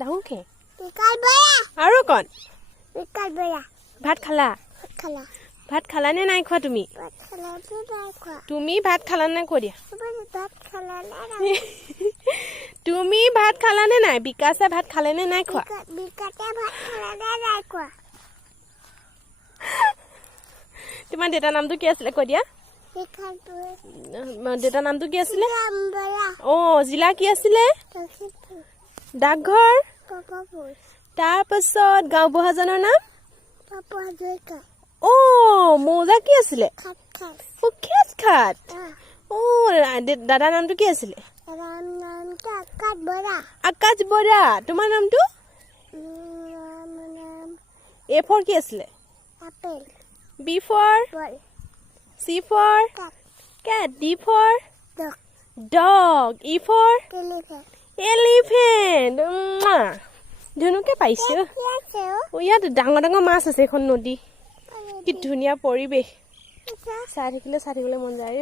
ডাঙৰকে আৰু কণ ভাত খালা ভাত খালা নে নাই খোৱা তুমি তুমি ভাত খালা নে কৈ দিয়া তুমি ভাত খালা নে নাই বিকাশে ভাত খালে নে নাই খোৱা তোমাৰ দেউতাৰ নামটো কি আছিলে কৈ দিয়া দেউতাৰ নামটো কি আছিলে জিলা কি আছিলে ডাকঘৰ তাৰপাছত গাঁও বুঢ়াজনৰ নাম মৌজা কি আছিলে খাত দাদাৰ নামটো কি আছিলে আকাশ বৰা তোমাৰ নামটো A for কি আছিলে B for C for cat D for dog E for elephant ধুনুকে পাইছো ইয়াত ডাঙৰ ডাঙৰ মাছ আছে এখন নদী কি ধুনীয়া পৰিৱেশ চাই থাকিলে মন যায়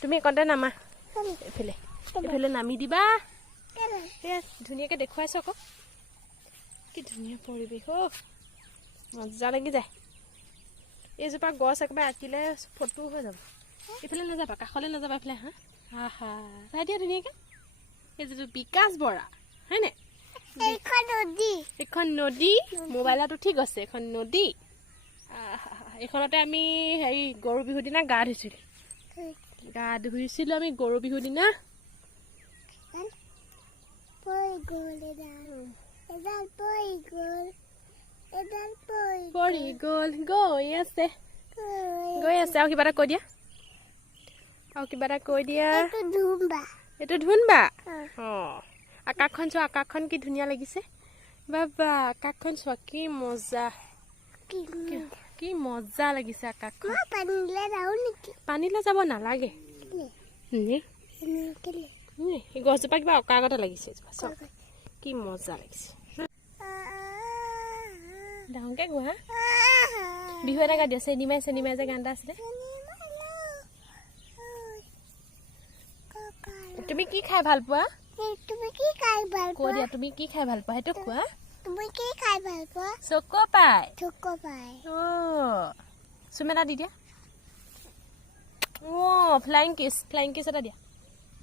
তুমি কণ্টে নামা এইফালে নামি দিবা ধুনীয়াকে দেখুৱাইছ আকৌ কি ধুনীয়া পৰিৱেশ মজা লাগি যায় এইজোপা গছ একেবাৰে আঁকিলে ফটো হৈ যাব এইফালে নাযাবা কাষলৈ নাযাবা এইফালে হা চাই দিয়া ধুনীয়াকে এই যিটো বিকাশ বৰা হয়নে এখন নদী মোবাইলতো ঠিক আছে এখন নদী এইখনতে আমি হেৰি গৰু বিহুৰ দিনা গা ধুইছিলোঁ আমি গৰু বিহুৰ দিনা পৰি গ'ল গৈ আছে আৰু কিবা এটা কৈ দিয়া এইটো ধুনবা আকাশখন চোৱা আকাশখন কি ধুনীয়া লাগিছে বাবা আকাশখন চোৱা কি মজা লাগিছে আকাশখন পানীলৈ যাব নালাগে গছজোপা কিবা অকা আগতে লাগিছে কি মজা লাগিছে ডাঙৰকে গোৱা বিহু এটা গা দিয়া চেনিমাই যে গান এটা আছিলে তুমি কি খাই ভাল পোৱা কৈ দিয়া তুমি কি খাই ভাল পোৱা সেইটো কোৱা চকো পাই চুম এটা দি দিয়া ফ্লাইং কিছ এটা দিয়া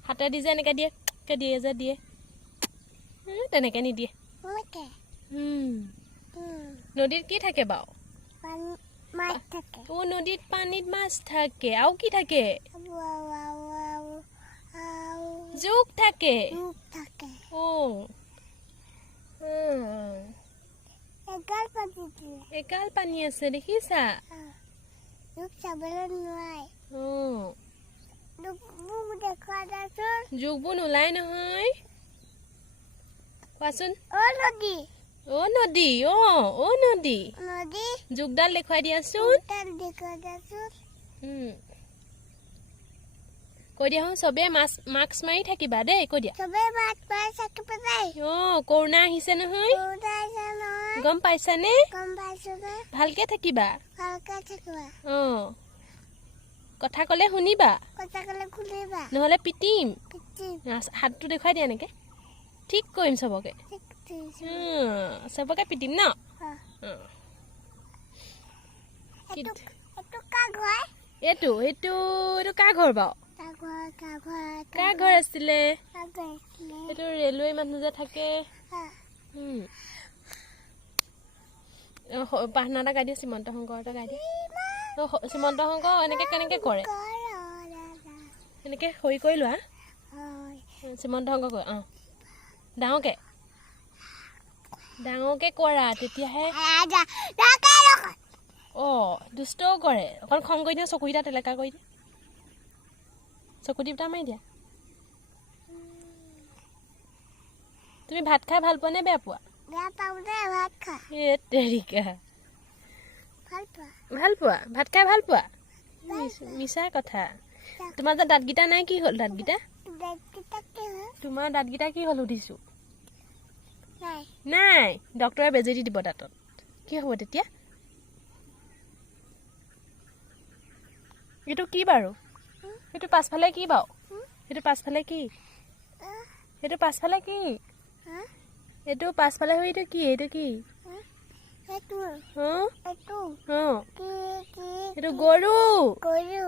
হাতে দি যে এনেকে দিয়ে যে দিয়ে তেনেকে নিদিয়ে নদীত কি থাকে বাৰু নদীত পানীত মাছ থাকে আৰু কি থাকে জোক থাকে একাল পানী আছে দেখিছা জোকবোৰ নোলাই নহয় কোৱাচোন নদী জোকডাল দেখুৱাই দিয়াচোন কৈ দিয়া চবে মাস্ক মাৰি থাকিবা দেই কৈ দিয়া কৰোণা আহিছে নহয় গম পাইছানে ভালকে থাকিবা কথা কলে শুনিবা নহলে পিটিম হাতটো দেখুৱাই দিয়া এনেকে ঠিক কৰিম চবকে পিটিম ন এইটো কাৰ ঘৰ বাৰু কাৰ ঘৰ আছিলে এইটো ৰেলৱে মানুহ যে থাকে প্ৰাৰ্থনা এটা গাই দিয়ে শ্ৰীমন্ত শংকৰ এটা গাই দিয়ে শ্ৰীমন্ত শংকৰ এনেকে কেনেকে কৰে এনেকে হৈ কৰি লোৱা শ্ৰীমন্ত শংকৰ কৈ ডাঙৰকে কৰা তেতিয়াহে দুষ্টও কৰে অকণ খং কৰি দিয়া চকুকেইটা টেলেকা কৰি দিয়া চকু টিপটা মাৰি দিয়া তুমি ভাত খাই ভাল পোৱা নে বেয়া পোৱা ভাল পোৱা ভাত খাই ভাল পোৱা মিছা কথা তোমাৰ যে দাঁতকেইটা নাই কি হ'ল দাঁতকেইটা তোমাৰ দাঁতকেইটা কি হ'ল সুধিছো নাই ডক্টৰে বেজি দি দিব দাঁতত কি হ'ব তেতিয়া এইটো কি বাৰু সেইটো পাছফালে কি বাৰু সেইটো পাছফালে কি এইটো পাছফালে হৈ এইটো কি এইটো গৰু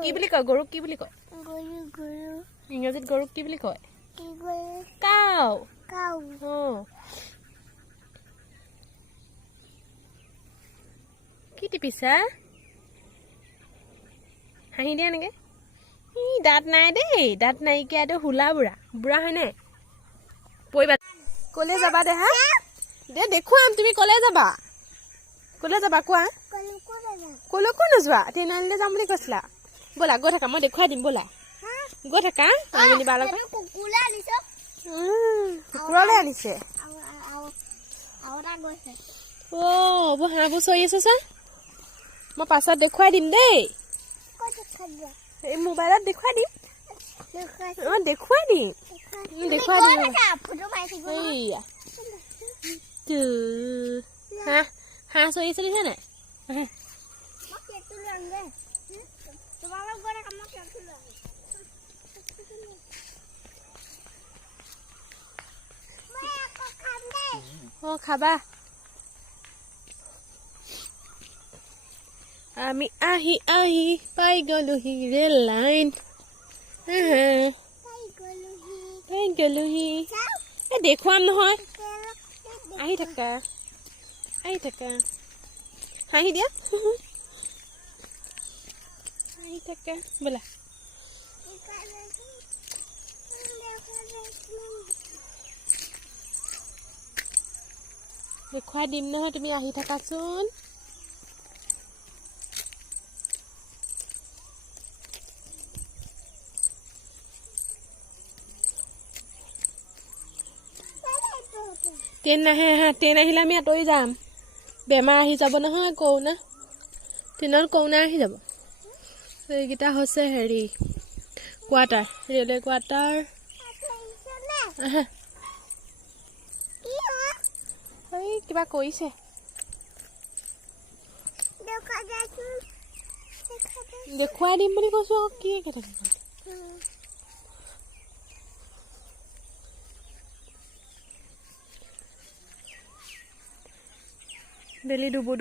কি বুলি কয় গৰুক কি বুলি কয় ইংৰাজীত গৰুক কি বুলি কয় কাউ কি টিপিছা হাঁহি দিয়া এনেকে দাঁত নাই দেই দাঁত নাইকিয়া এইটো হুলা বুঢ়া হয়নে পৰিবা কলে যাবা দে হা দে দেখুৱাম তুমি কলে যাবা কোৱা কলৈকো নোযোৱা তিনিআলিলৈ যাম বুলি কৈছিলা ব'লা গৈ থাকা মই দেখুৱাই দিম ব'লা গৈ থাকা কুকুৰলৈ আনিছে হাঁহবোৰ চৰি আছে চা মই পাছত দেখুৱাই দিম দেই এই মোবাইলত দেখুৱাই দিম হাঁহ চৰি চলিছে নাই খাবা আমি আহি পাই গলোহি ৰেল লাইন দেখুৱাম নহয় আহি থাকা হাঁহি দিয়া আহি থাকা ব'লা দেখুৱাই দিম নহয় তুমি আহি থাকাচোন ট্ৰেইন নাহে ট্ৰেইন আহিলে আমি আঁতৰি যাম বেমাৰ আহি যাব নহয় কৰোণা ট্ৰেইনত কৰোণা আহি যাব এইকেইটা হৈছে হেৰি কোৱাৰ্টাৰ ৰেলৱে কোৱাৰ্টাৰ এই কিবা কৰিছে দেখুৱাই দিম বুলি কৈছো আকৌ কি একেটা বেলি ডুবু